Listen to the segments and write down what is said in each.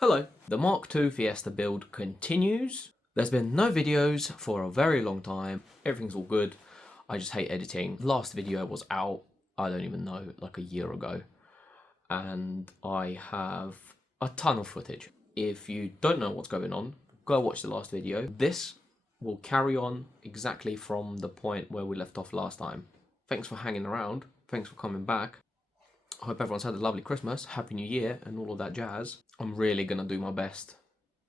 Hello, the Mark II Fiesta build continues. There's been no videos for a very long time. Everything's all good. I just hate editing. The last video was out, I don't even know, like a year ago. And I have a ton of footage. If you don't know what's going on, go watch the last video. This will carry on exactly from the point where we left off last time. Thanks for hanging around. Thanks for coming back. I hope everyone's had a lovely Christmas, Happy New Year, and all of that jazz. I'm really going to do my best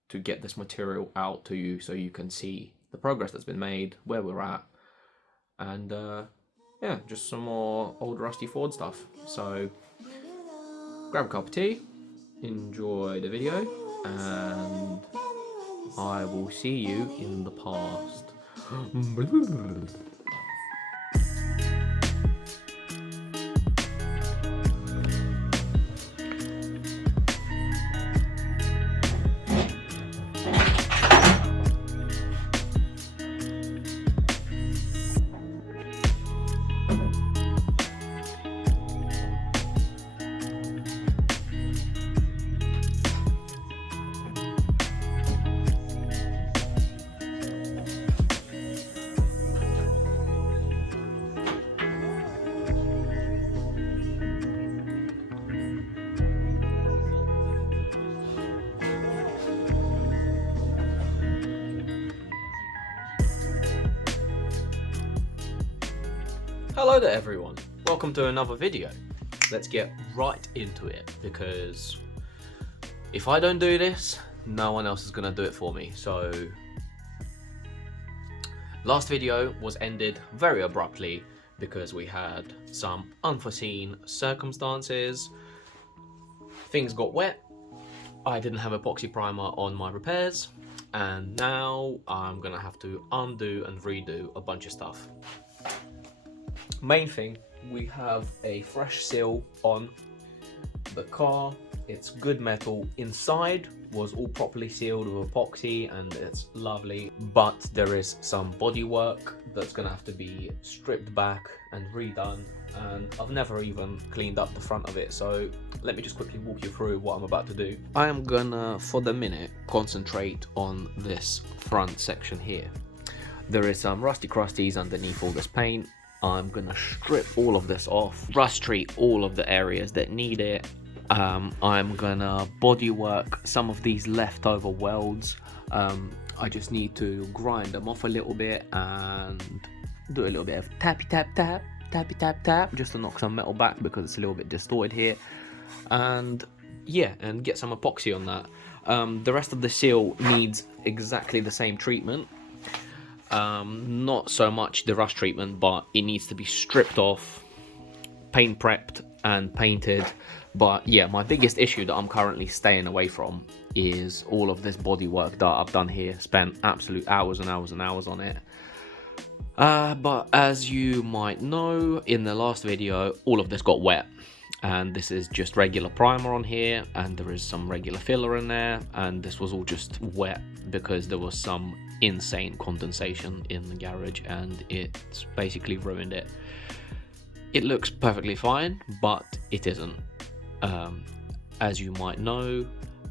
to get this material out to you so you can see the progress that's been made, where we're at, and yeah, just some more old rusty Ford stuff. So grab a cup of tea, enjoy the video, and I will see you in the past. Hello there everyone, welcome to another video. Let's get right into it, because if I don't do this, no one else is going to do it for me. So last video was ended very abruptly because we had some unforeseen circumstances. Things got wet, I didn't have epoxy primer on my repairs, and now I'm going to have to undo and redo a bunch of stuff. Main thing, we have a fresh seal on the car. It's good metal. Inside was all properly sealed with epoxy and it's lovely, but there is some bodywork that's gonna have to be stripped back and redone, and I've never even cleaned up the front of it, so let me just quickly walk you through what I'm about to do. I am gonna, for the minute, concentrate on this front section here. There is some rusty crusties underneath all this paint. I'm gonna strip all of this off, rust treat all of the areas that need it. I'm gonna bodywork some of these leftover welds. I just need to grind them off a little bit and do a little bit of tappy tap tap, tappy tap tap, just to knock some metal back because it's a little bit distorted here. And yeah, and get some epoxy on that. The rest of the seal needs exactly the same treatment. Not so much the rust treatment, but it needs to be stripped off, paint prepped and painted. But yeah, my biggest issue that I'm currently staying away from is all of this bodywork that I've done here. Spent absolute hours and hours and hours on it. But as you might know, in the last video, all of this got wet. And this is just regular primer on here, and there is some regular filler in there, and this was all just wet because there was some insane condensation in the garage and it's basically ruined it. It looks perfectly fine, but it isn't. As you might know,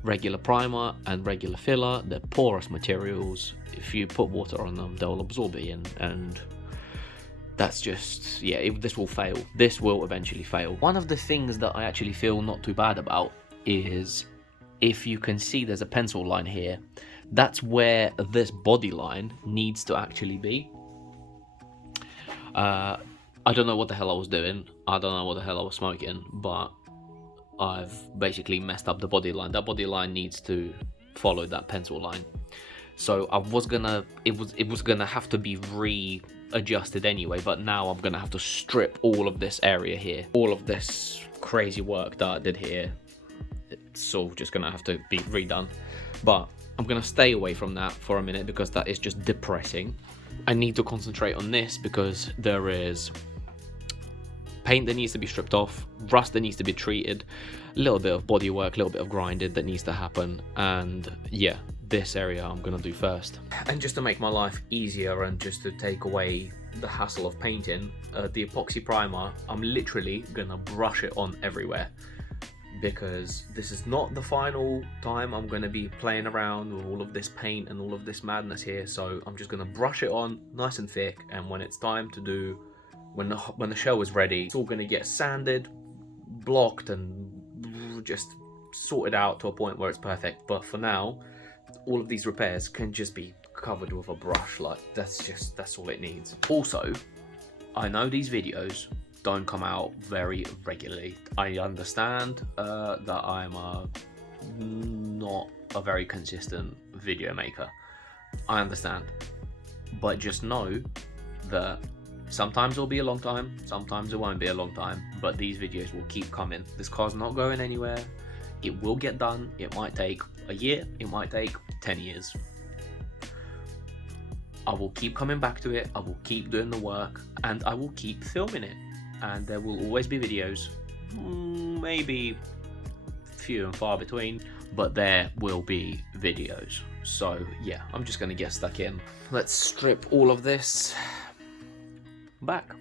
regular primer and regular filler, they're porous materials. If you put water on them, they'll absorb it in, and that's just, yeah, this will fail. This will eventually fail. One of the things that I actually feel not too bad about is, if you can see there's a pencil line here, that's where this body line needs to actually be. I don't know what the hell I was doing. I don't know what the hell I was smoking, but I've basically messed up the body line. That body line needs to follow that pencil line. So I was gonna, it was gonna have to be readjusted anyway, but now I'm gonna have to strip all of this area here. All of this crazy work that I did here, it's all just gonna have to be redone. But I'm gonna stay away from that for a minute because that is just depressing. I need to concentrate on this because there is paint that needs to be stripped off, rust that needs to be treated, a little bit of body work, a little bit of grinded that needs to happen, and yeah, this area I'm gonna do first. And just to make my life easier and just to take away the hassle of painting, the epoxy primer, I'm literally gonna brush it on everywhere. because this is not the final time I'm going to be playing around with all of this paint and all of this madness here. So I'm just going to brush it on nice and thick, and when it's time to do, when the shell is ready, it's all going to get sanded, blocked, and just sorted out to a point where it's perfect. But for now, all of these repairs can just be covered with a brush. Like, that's all it needs. Also, I know these videos don't come out very regularly. I understand that I'm not a very consistent video maker. I understand, but just know that sometimes it'll be a long time, sometimes it won't be a long time, but these videos will keep coming. This car's not going anywhere. It will get done. It might take a year, it might take 10 years. I will keep coming back to it, I will keep doing the work, and I will keep filming it. And there will always be videos, maybe few and far between, but there will be videos. So yeah, I'm just gonna get stuck in. Let's strip all of this back.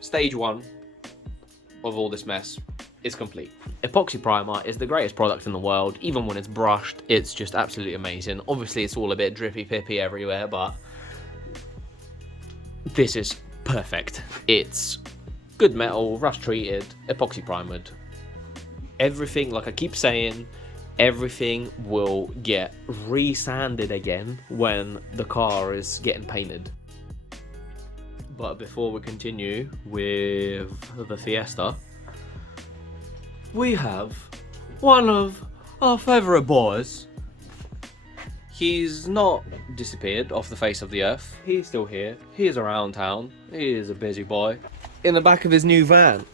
Stage 1 of all this mess is complete. Epoxy primer is the greatest product in the world. Even when it's brushed, it's just absolutely amazing. Obviously, it's all a bit drippy pippy everywhere, but this is perfect. It's good metal, rust treated, epoxy primered. Everything, like I keep saying, everything will get re-sanded again when the car is getting painted. But before we continue with the Fiesta, we have one of our favourite boys. He's not disappeared off the face of the earth. He's still here. He's around town. He is a busy boy. In the back of his new van.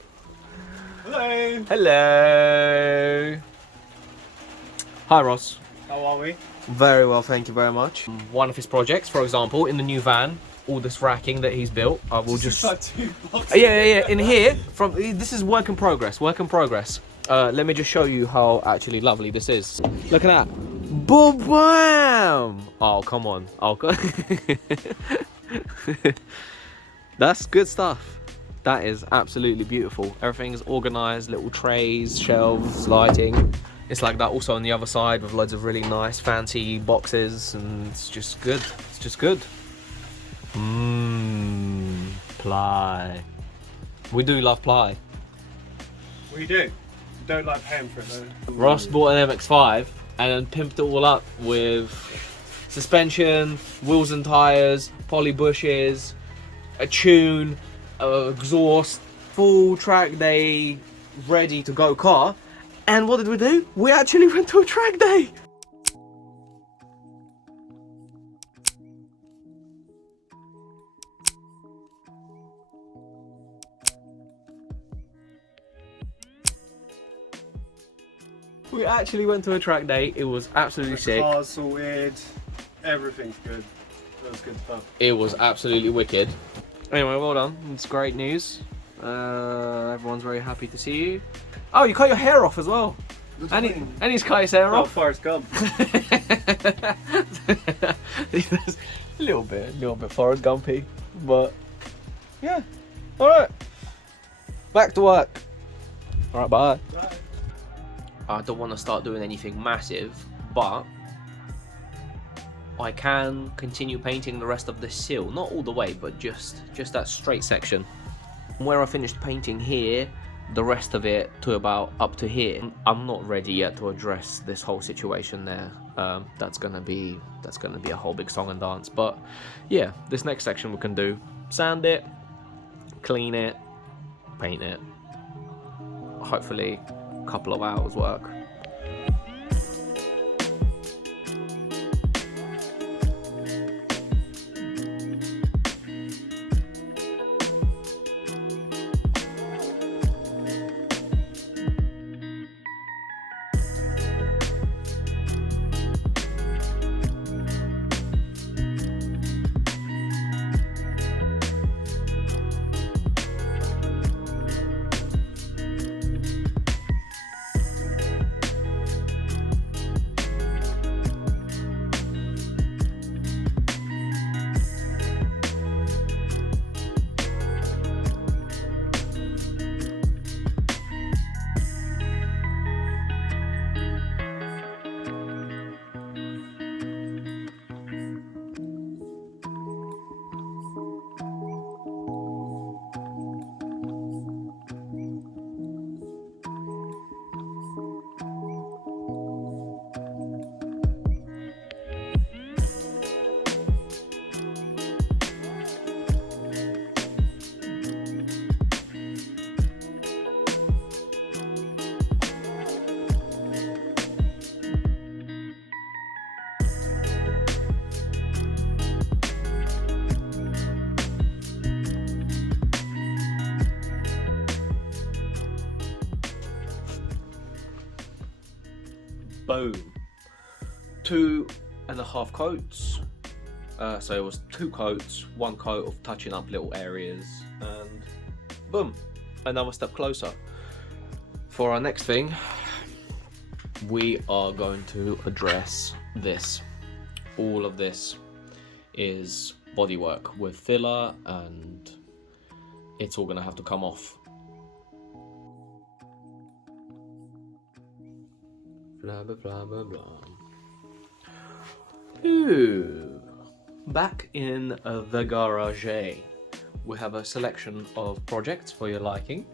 Hello. Hello. Hi Ross. How are we? Very well, thank you very much. One of his projects, for example, in the new van, all this racking that he's built, I will just... Yeah. In here, this is work in progress. Let me just show you how actually lovely this is. Look at that. Boom, bam! Oh, come on. That's good stuff. That is absolutely beautiful. Everything is organized, little trays, shelves, lighting. It's like that also on the other side with loads of really nice fancy boxes, and it's just good. Ply. We do love ply. We do. Don't like paying for it though. Ross bought an MX5 and then pimped it all up with suspension, wheels and tyres, poly bushes, a tune, exhaust, full track day, ready to go car. And what did we do? We actually went to a track day. We actually went to a track day. It was absolutely sick. The car's sorted. Everything's good. That was good stuff. It was absolutely wicked. Anyway, well done. It's great news. Everyone's very happy to see you. Oh, you cut your hair off as well. And he's cut his hair off. Forrest Gump. A little bit Forrest Gumpy, but yeah. All right, back to work. All right, bye. Bye. I don't want to start doing anything massive, but I can continue painting the rest of the sill. Not all the way, but just that straight section. Where I finished painting here, the rest of it to about up to here, I'm not ready yet to address this whole situation there. That's gonna be a whole big song and dance. But yeah, this next section we can do: sand it, clean it, paint it. Hopefully a couple of hours work. Boom. 2.5 coats. So it was 2 coats, 1 coat of touching up little areas, and boom, another step closer. For our next thing, we are going to address this. All of this is bodywork with filler, and it's all gonna have to come off. Blah blah blah blah blah. Ooh. Back in the garage, we have a selection of projects for your liking.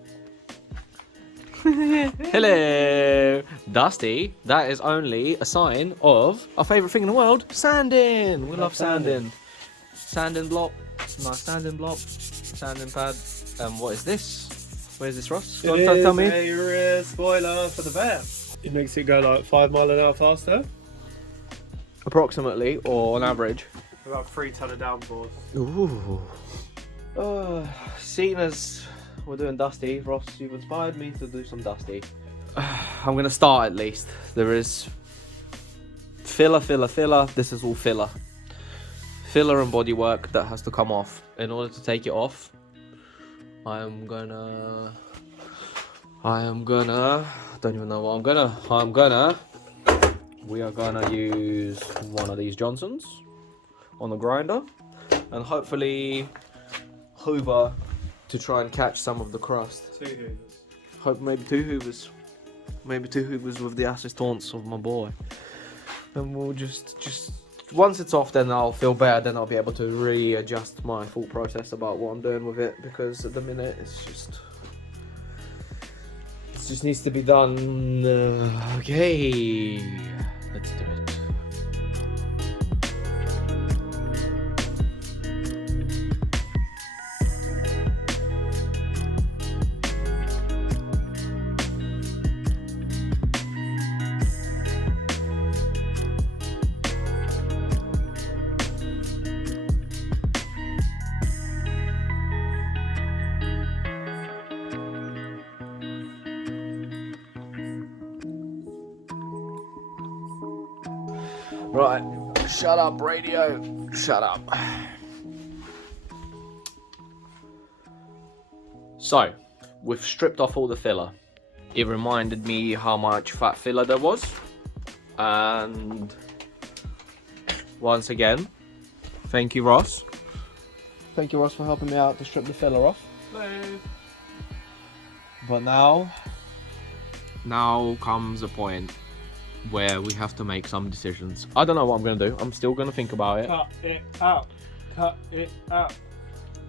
Hello, Dusty. That is only a sign of our favourite thing in the world, sanding. We love sanding. Sanding block, nice sanding block, sanding pad. What is this? Where's this, Ross? It is a rear spoiler for the van. It makes it go like 5 miles an hour faster. Approximately, or on average. About 3 ton of downforce. Ooh. Seeing as we're doing Dusty, Ross, you've inspired me to do some Dusty. I'm gonna start at least. There is filler. This is all filler. Filler and bodywork that has to come off. In order to take it off, I'm gonna, don't even know what we are gonna use one of these Johnsons on the grinder and hopefully hoover to try and catch some of the crust. 2 hoovers. Hope maybe 2 hoovers. Maybe 2 hoovers with the assistance of my boy. And we'll just once it's off, then I'll feel better, then I'll be able to readjust my thought process about what I'm doing with it, because at the minute it just needs to be done. Okay, let's do it. Right, shut up, radio. Shut up. So, we've stripped off all the filler. It reminded me how much fat filler there was. And once again, thank you, Ross. Thank you, Ross, for helping me out to strip the filler off. Hello. But now comes a point where we have to make some decisions. I don't know what I'm going to do. I'm still going to think about it. Cut it out. Cut it out.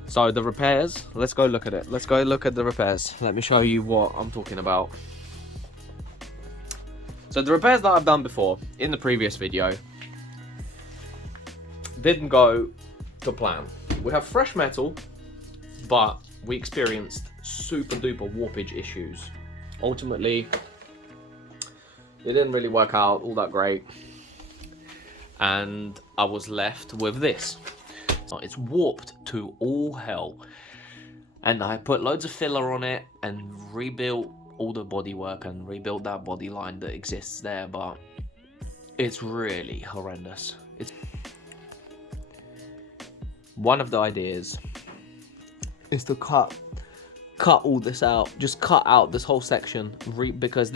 So the repairs, let's go look at it. Let's go look at the repairs. Let me show you what I'm talking about. So the repairs that I've done before, in the previous video, didn't go to plan. We have fresh metal, but we experienced super duper warpage issues. Ultimately, it didn't really work out all that great, and I was left with this. So it's warped to all hell, and I put loads of filler on it and rebuilt all the bodywork and rebuilt that body line that exists there, but it's really horrendous. It's one of the ideas is to cut all this out, just cut out this whole section, because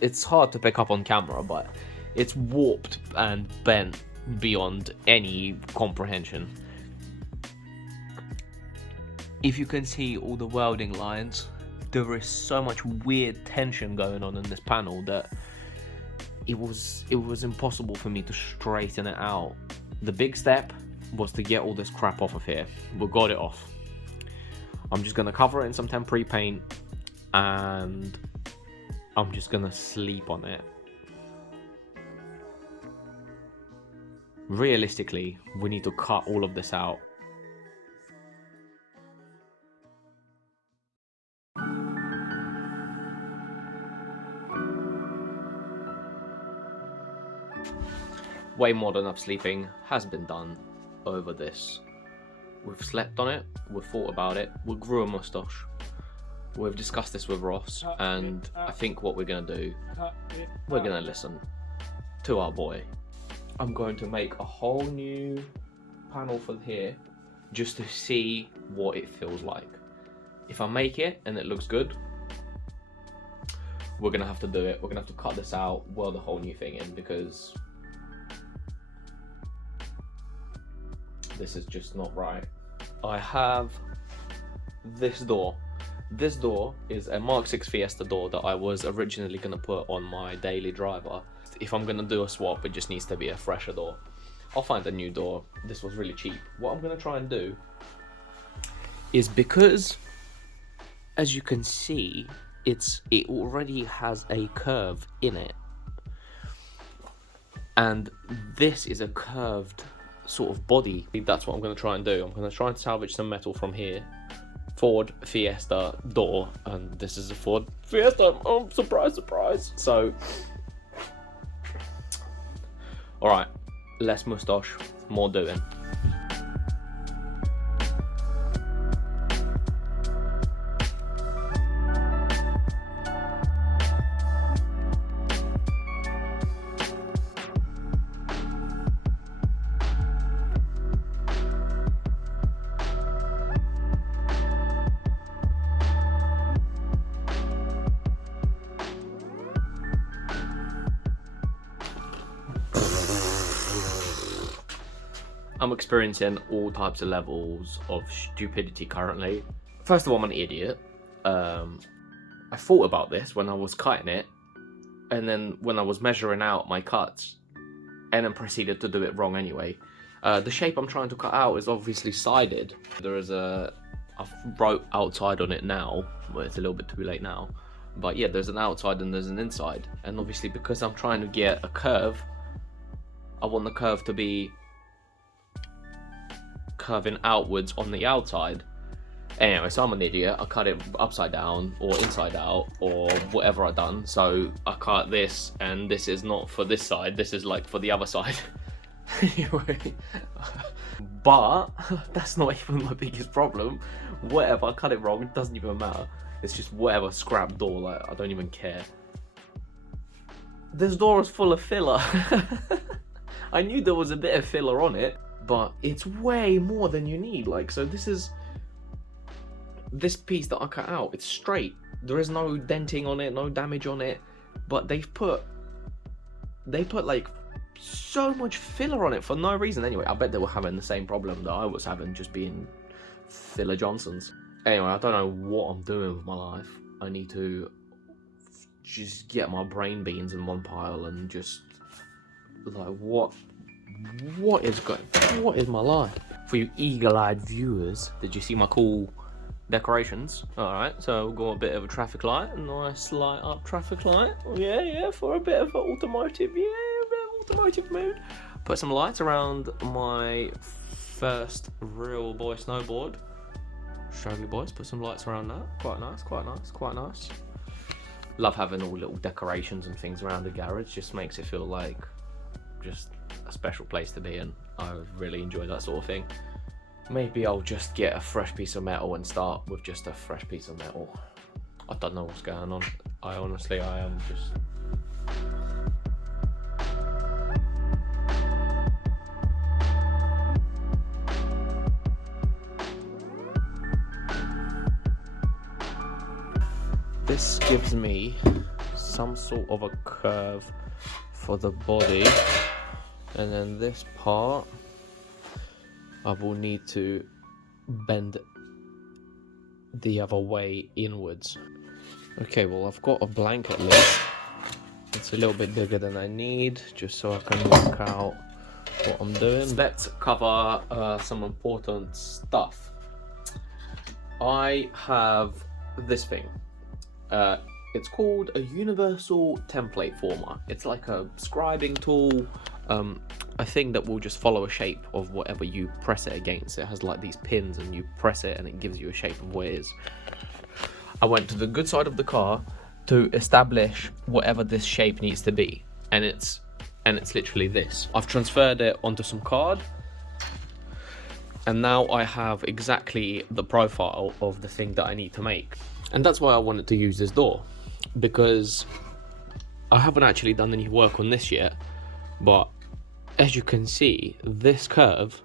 it's hard to pick up on camera, but it's warped and bent beyond any comprehension. If you can see all the welding lines, there is so much weird tension going on in this panel that it was impossible for me to straighten it out. The big step was to get all this crap off of here. We got it off. I'm just gonna cover it in some temporary paint, and I'm just gonna sleep on it. Realistically, we need to cut all of this out. Way more than enough sleeping has been done over this. We've slept on it, we've thought about it, we grew a moustache. We've discussed this with Ross, and I think what we're going to do, we're going to listen to our boy. I'm going to make a whole new panel for here, just to see what it feels like. If I make it and it looks good, we're going to have to do it. We're going to have to cut this out, weld a whole new thing in, because this is just not right. I have this door. This door is a Mark 6 Fiesta door that I was originally going to put on my daily driver. If I'm going to do a swap, it just needs to be a fresher door. I'll find a new door. This was really cheap. What I'm going to try and do is, because, as you can see, it already has a curve in it, and this is a curved sort of body. That's what I'm going to try and do. I'm going to try and salvage some metal from here. Ford Fiesta door, and this is a Ford Fiesta. Oh, surprise, surprise. So, all right, less moustache, more doing. I'm experiencing all types of levels of stupidity currently. First of all, I'm an idiot. I thought about this when I was cutting it, and then when I was measuring out my cuts, and then proceeded to do it wrong anyway. The shape I'm trying to cut out is obviously sided. There is I've wrote outside on it now, well, it's a little bit too late now. But yeah, there's an outside and there's an inside. And obviously because I'm trying to get a curve, I want the curve to be curving outwards on the outside. Anyway, so I'm an idiot. I cut it upside down or inside out or whatever I done. So I cut this, and this is not for this side. This is like for the other side. Anyway, but that's not even my biggest problem. Whatever, I cut it wrong. It doesn't even matter. It's just whatever, scrap door. Like, I don't even care. This door is full of filler. I knew there was a bit of filler on it, but it's way more than you need. Like, so this piece that I cut out, it's straight. There is no denting on it, no damage on it, but they put like so much filler on it for no reason. Anyway, I bet they were having the same problem that I was having, just being filler Johnsons. Anyway, I don't know what I'm doing with my life. I need to just get my brain beans in one pile and just like, what is my life? For you eagle-eyed viewers, did you see my cool decorations? All right, so we've got a bit of a traffic light, a nice light up traffic light. Yeah, for a bit of an automotive, a bit of automotive mood. Put some lights around my first real boy snowboard. Show you boys, put some lights around that. Quite nice. Love having all little decorations and things around the garage. Just makes it feel like just a special place to be in. I really enjoy that sort of thing. Maybe I'll just get a fresh piece of metal and start with just a fresh piece of metal. I don't know what's going on. I am just... This gives me some sort of a curve for the body, and then this part I will need to bend the other way inwards. Okay, well, I've got a blanket list. It's a little bit bigger than I need, just so I can work out what I'm doing. Let's cover some important stuff. I have this thing. It's called a universal template former. It's like a scribing tool, a thing that will just follow a shape of whatever you press it against. It has like these pins, and you press it and it gives you a shape of what it is. I went to the good side of the car to establish whatever this shape needs to be, and it's literally this. I've transferred it onto some card, and now I have exactly the profile of the thing that I need to make. And that's why I wanted to use this door, because I haven't actually done any work on this yet, but as you can see, this curve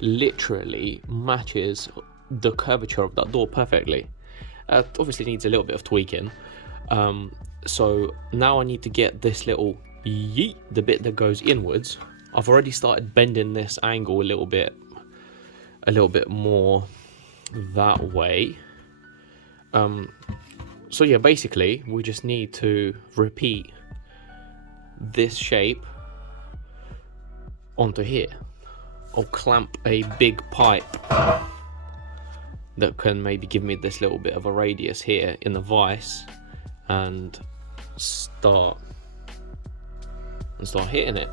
literally matches the curvature of that door perfectly. Obviously needs a little bit of tweaking. So now I need to get this little yeet, the bit that goes inwards. I've already started bending this angle a little bit more that way. So yeah, basically we just need to repeat this shape onto here. I'll clamp a big pipe that can maybe give me this little bit of a radius here in the vise, and start hitting it.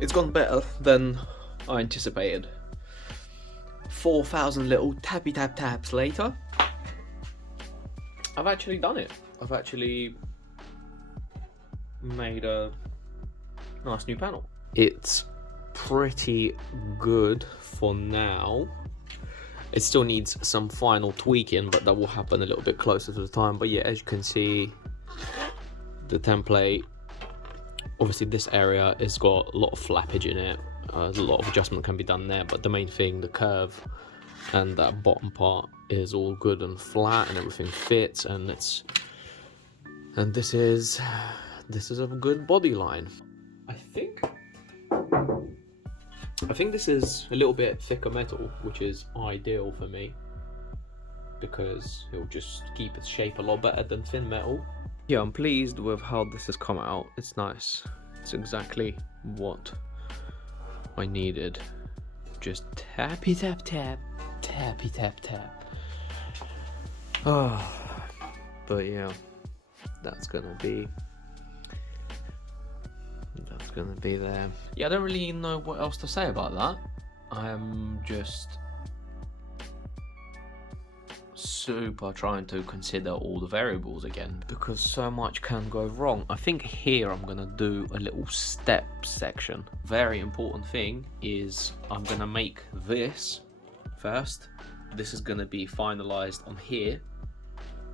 It's gone better than I anticipated. 4,000 little tappy tap taps later, I've actually done it. I've actually made a nice new panel. It's pretty good for now. It still needs some final tweaking, but that will happen a little bit closer to the time. But yeah, as you can see, the template, obviously this area has got a lot of flappage in it. A lot of adjustment can be done there, but the main thing, the curve and that bottom part is all good and flat and everything fits, and this is a good body line. I think this is a little bit thicker metal, which is ideal for me because it'll just keep its shape a lot better than thin metal. Yeah, I'm pleased with how this has come out. It's nice. It's exactly what I needed. Just tappy tap tap, tappy tap tap. Oh, but yeah, that's gonna be there. Yeah, I don't really know what else to say about that. I'm just super trying to consider all the variables again because so much can go wrong. I think here I'm gonna do a little step section. Very important thing is I'm gonna make this first. This is gonna be finalized on here,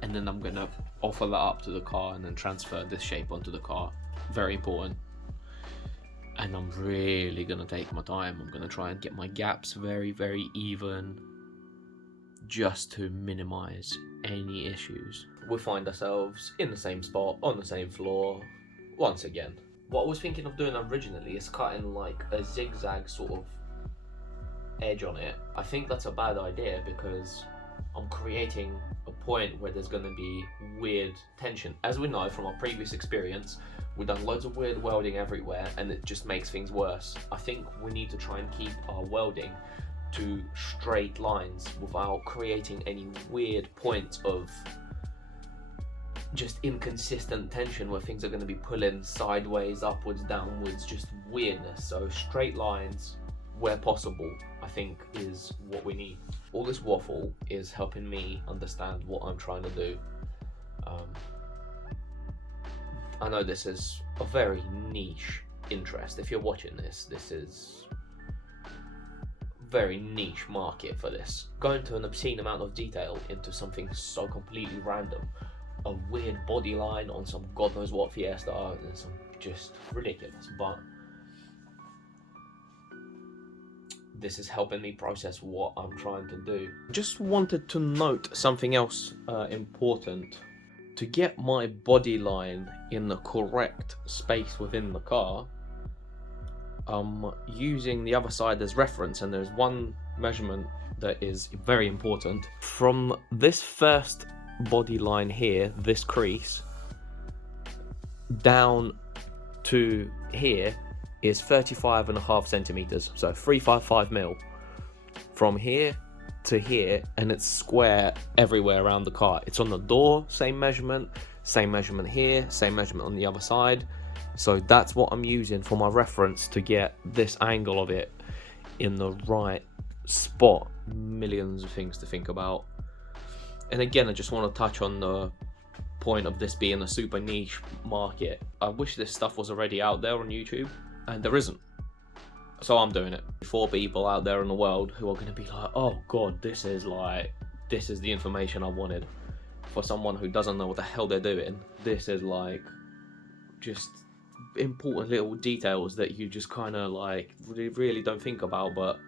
and then I'm gonna offer that up to the car and then transfer this shape onto the car. Very important. And I'm really gonna take my time. I'm gonna try and get my gaps very, very even, just to minimize any issues. We find ourselves in the same spot, on the same floor, once again. What I was thinking of doing originally is cutting like a zigzag sort of edge on it. I think that's a bad idea because I'm creating a point where there's gonna be weird tension. As we know from our previous experience, we've done loads of weird welding everywhere and it just makes things worse. I think we need to try and keep our welding to straight lines without creating any weird points of just inconsistent tension where things are going to be pulling sideways, upwards, downwards, just weirdness. So straight lines where possible, I think, is what we need. All this waffle is helping me understand what I'm trying to do. I know this is a very niche interest. If you're watching this, this is very niche market for this. Going to an obscene amount of detail into something so completely random, a weird body line on some god knows what Fiesta, and some just ridiculous, but this is helping me process what I'm trying to do. Just wanted to note something else important. To get my body line in the correct space within the car, I'm using the other side as reference, and there's one measurement that is very important. From this first body line here, this crease, down to here is 35.5 centimeters, so 355 mil. From here to here, and it's square everywhere around the car. It's on the door, same measurement here, same measurement on the other side. So that's what I'm using for my reference to get this angle of it in the right spot. Millions of things to think about. And again, I just want to touch on the point of this being a super niche market. I wish this stuff was already out there on YouTube, and there isn't. So I'm doing it for people out there in the world who are going to be like, oh god, this is the information I wanted. For someone who doesn't know what the hell they're doing, this is like just important little details that you just kind of like really don't think about, but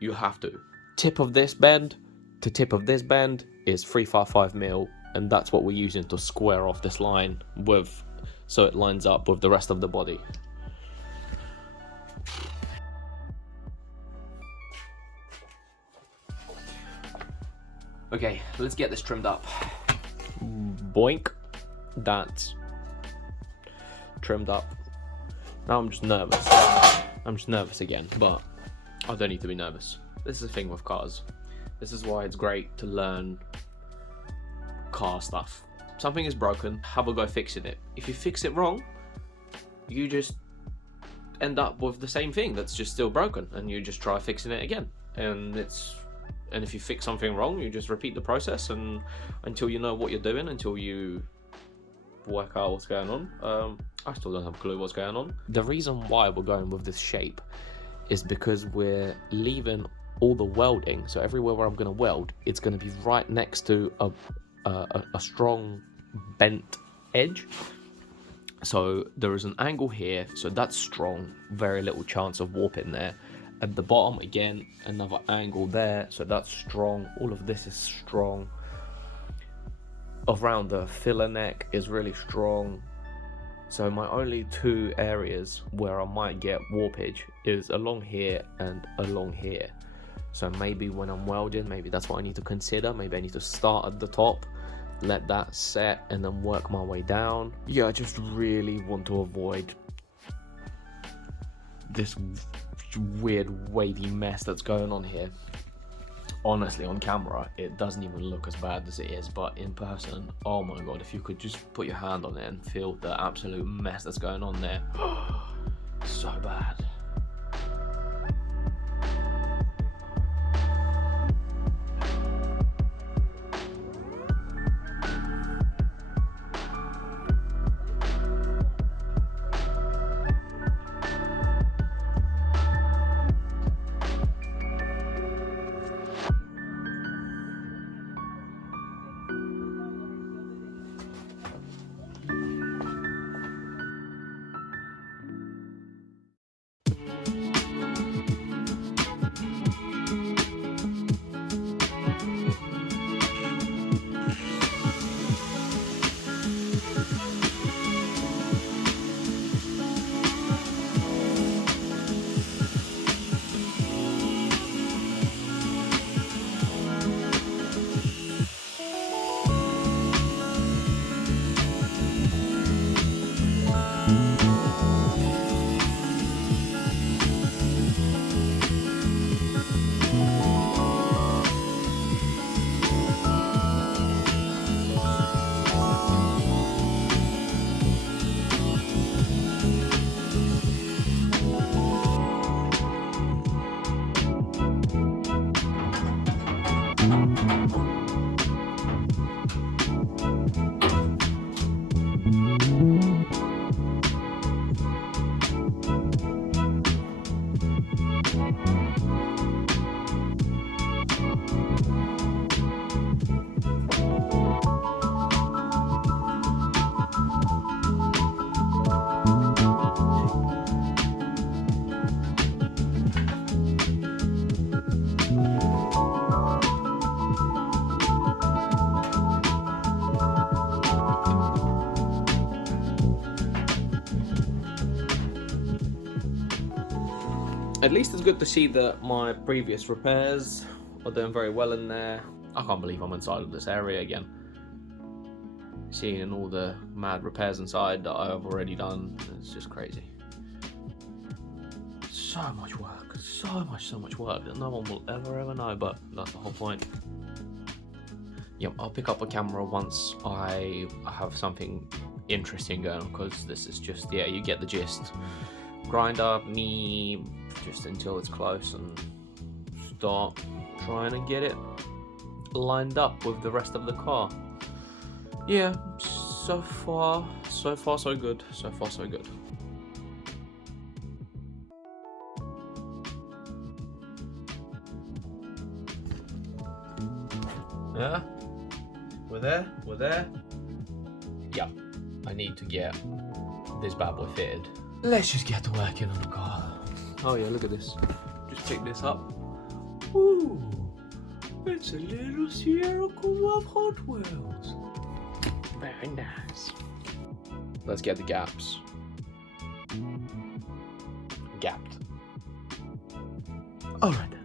you have to. Tip of this bend to tip of this bend is 355 mil, and that's what we're using to square off this line with, so it lines up with the rest of the body. Okay, let's get this trimmed up. Boink. That's trimmed up. Now I'm just nervous. I'm just nervous again, but I don't need to be nervous. This is the thing with cars. This is why it's great to learn car stuff. Something is broken, have a go fixing it. If you fix it wrong, you just end up with the same thing that's just still broken, and you just try fixing it again. And if you fix something wrong, you just repeat the process, and until you know what you're doing, until you work out what's going on. I still don't have a clue what's going on. The reason why we're going with this shape is because we're leaving all the welding, so everywhere where I'm going to weld, it's going to be right next to a strong bent edge. So there is an angle here, so that's strong, very little chance of warping there. At the bottom, again, another angle there, so that's strong. All of this is strong. Around the filler neck is really strong. So my only two areas where I might get warpage is along here and along here. So maybe when I'm welding, maybe that's what I need to consider. Maybe I need to start at the top, let that set, and then work my way down. Yeah, I just really want to avoid this weird wavy mess that's going on here. Honestly, on camera it doesn't even look as bad as it is, but in person, oh my god, if you could just put your hand on it and feel the absolute mess that's going on there. So bad. At least it's good to see that my previous repairs are doing very well in there. I can't believe I'm inside of this area again. Seeing all the mad repairs inside that I've already done, it's just crazy. so much work, so much work that no one will ever know, but that's the whole point. Yep, I'll pick up a camera once I have something interesting going, because this is just, yeah, you get the gist. Grind up me just until it's close and start trying to get it lined up with the rest of the car. Yeah, so far so good. So far so good. Yeah, we're there. Yeah, I need to get this bad boy fitted. Let's just get to working on the car. Oh yeah, look at this. Just pick this up. Ooh, it's a little circle of Hot Wheels. Very nice. Let's get the gaps gapped. Alright then.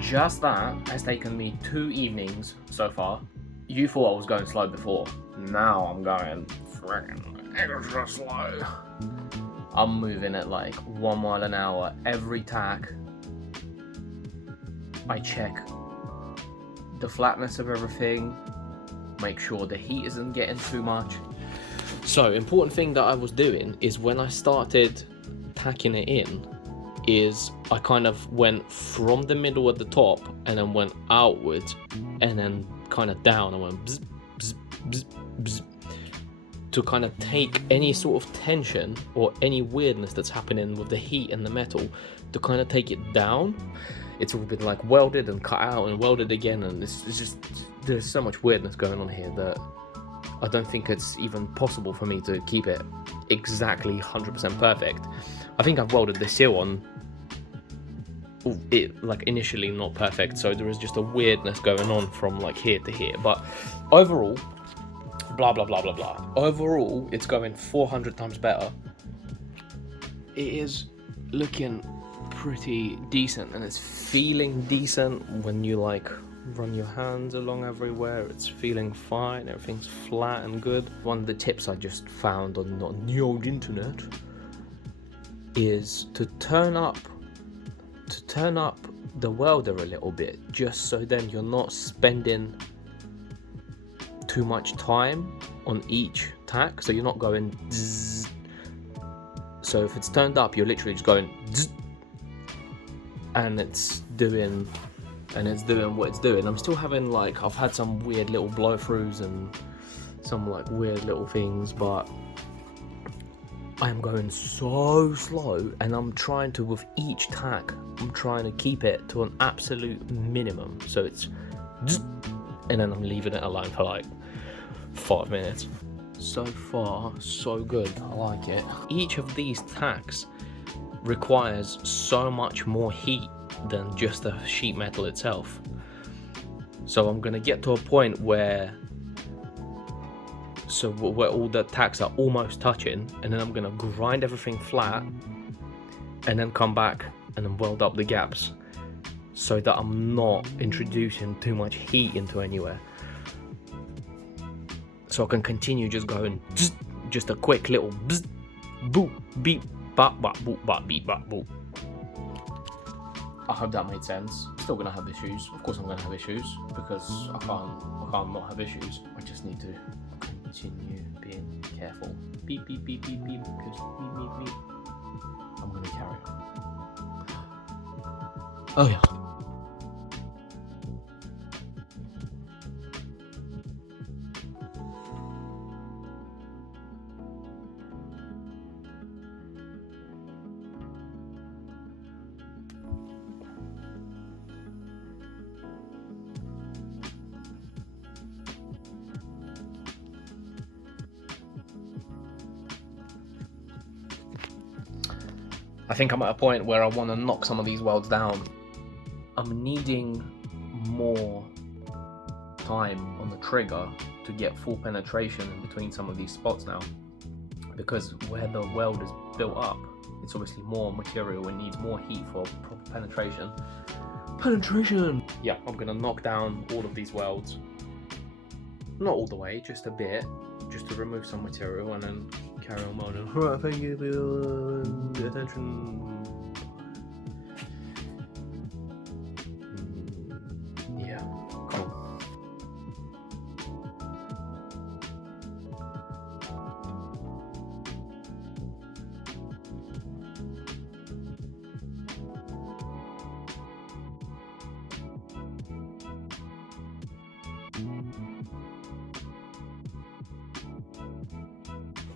Just that has taken me 2 evenings so far. You thought I was going slow before. Now I'm going friggin' extra slow. I'm moving at like 1 mile an hour every tack. I check the flatness of everything, make sure the heat isn't getting too much. So, important thing that I was doing is when I started tacking it in, is I kind of went from the middle at the top and then went outwards and then kind of down and went bzz, bzz, bzz, bzz, to kind of take any sort of tension or any weirdness that's happening with the heat and the metal, to kind of take it down. it's all been like welded and cut out and welded again, and it's just, there's so much weirdness going on here that I don't think it's even possible for me to keep it exactly 100% perfect. I think I've welded the seal on it like initially not perfect, so there is just a weirdness going on from like here to here, but overall, blah blah blah blah blah, overall it's going 400 times better. It is looking pretty decent, and it's feeling decent when you like run your hands along everywhere. It's feeling fine, everything's flat and good. One of the tips I just found on the old internet is to turn up the welder a little bit, just so then you're not spending too much time on each tack, so you're not going zzz. So if it's turned up, you're literally just going zzz, and it's doing what it's doing. I'm still having like, I've had some weird little blow throughs and some like weird little things, but I'm going so slow, and I'm trying to, with each tack, I'm trying to keep it to an absolute minimum. So it's zzz, and then I'm leaving it alone for like 5 minutes. So far, so good. I like it. Each of these tacks requires so much more heat than just the sheet metal itself. So I'm gonna get to a point where all the tacks are almost touching, and then I'm gonna grind everything flat and then come back and then weld up the gaps so that I'm not introducing too much heat into anywhere. So I can continue just going zzz, just a quick little bzz, boop, beep, bop, bop, boop, bop, beep, bop, boop. I hope that made sense. Still gonna have issues. Of course I'm gonna have issues, because I can't not have issues. I just need to continue being careful. Beep, beep, beep, beep, beep, because beep, beep, beep. I'm gonna carry on. Oh yeah. I think I'm at a point where I want to knock some of these welds down. I'm needing more time on the trigger to get full penetration in between some of these spots now, because where the weld is built up, it's obviously more material and needs more heat for proper penetration. Yeah, I'm gonna knock down all of these welds, not all the way, just a bit, just to remove some material, and then carry on molding. Alright, thank you for the attention. Yeah, cool.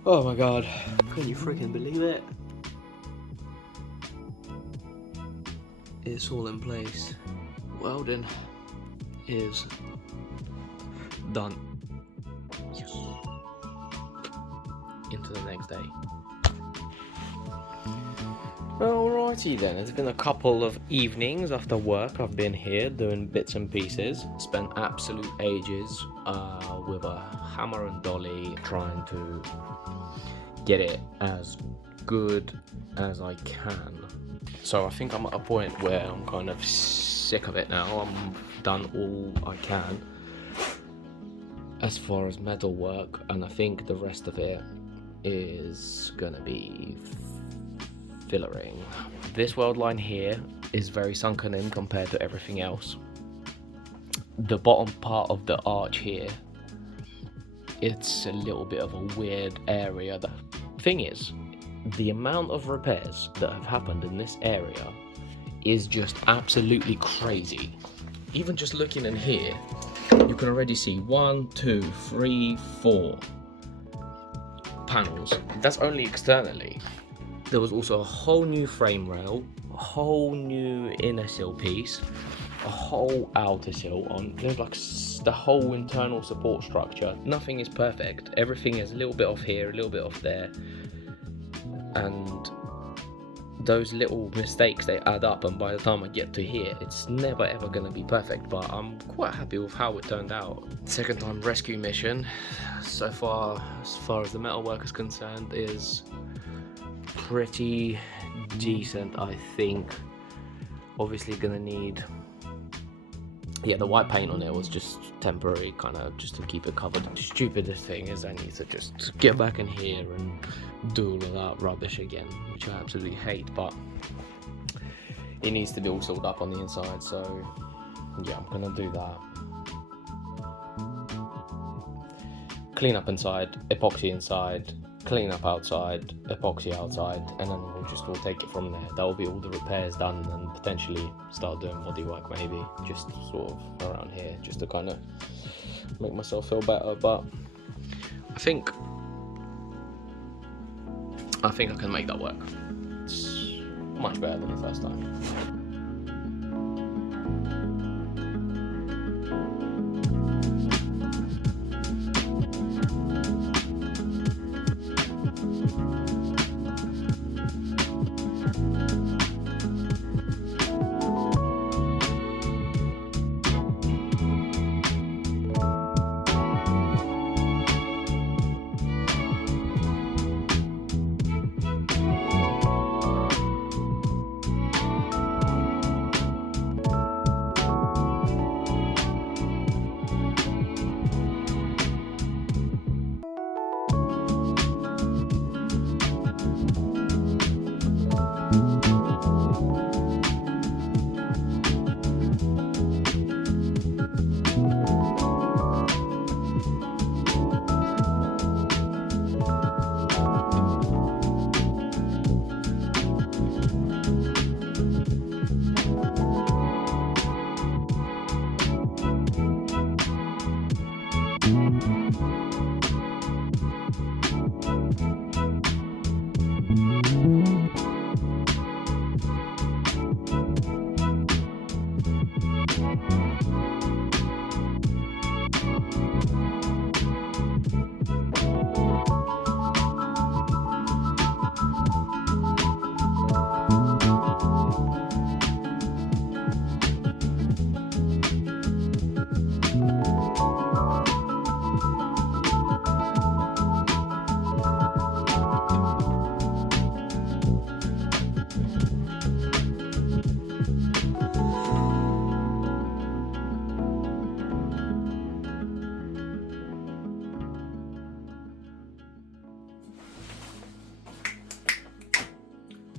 Oh my god, can you freaking believe it? It's all in place. Welding is done. Yes. Into the next day. Alrighty then, it's been a couple of evenings after work. I've been here doing bits and pieces. Spent absolute ages with a hammer and dolly trying to get it as good as I can. So I think I'm at a point where I'm kind of sick of it now. I've done all I can as far as metal work, and I think the rest of it is gonna be fillering. This weld line here is very sunken in compared to everything else. The bottom part of the arch here, it's a little bit of a weird area. The thing is, the amount of repairs that have happened in this area is just absolutely crazy. Even just looking in here, you can already see 1, 2, 3, 4 panels. That's only externally. There was also a whole new frame rail, a a whole new inner sill piece, a whole outer sill on. There's like the whole internal support structure. Nothing is perfect. Everything is a little bit off here, a little bit off there, and those little mistakes, they add up, and by the time I get to here, it's never ever going to be perfect, but I'm quite happy with how it turned out. Second time rescue mission so far, as far as the metalwork is concerned, is pretty decent, I think. Obviously gonna need, yeah, the white paint on it was just temporary, kind of just to keep it covered. The stupidest thing is I need to just get back in here and do all of that rubbish again, which I absolutely hate, but it needs to be all sealed up on the inside, so yeah, I'm gonna do that. Clean up inside, epoxy inside, clean up outside, epoxy outside, and then we'll take it from there. That will be all the repairs done, and potentially start doing bodywork maybe, just sort of around here, just to kind of make myself feel better. But I think I can make that work. It's much better than the first time.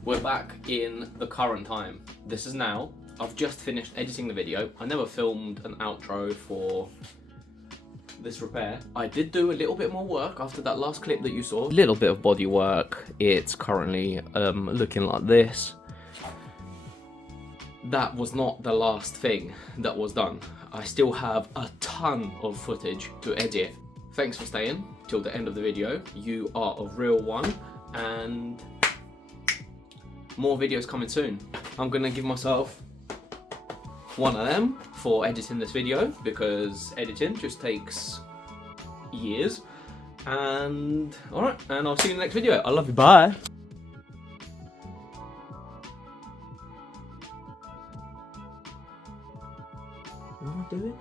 We're back in the current time. This is now, I've just finished editing the video. I never filmed an outro for this repair. I did do a little bit more work after that last clip that you saw. A little bit of body work. It's currently looking like this. That was not the last thing that was done. I still have a ton of footage to edit. Thanks for staying till the end of the video. You are a real one, and more videos coming soon. I'm gonna give myself one of them for editing this video, because editing just takes years. And alright, and I'll see you in the next video. I love you, bye. What am I doing?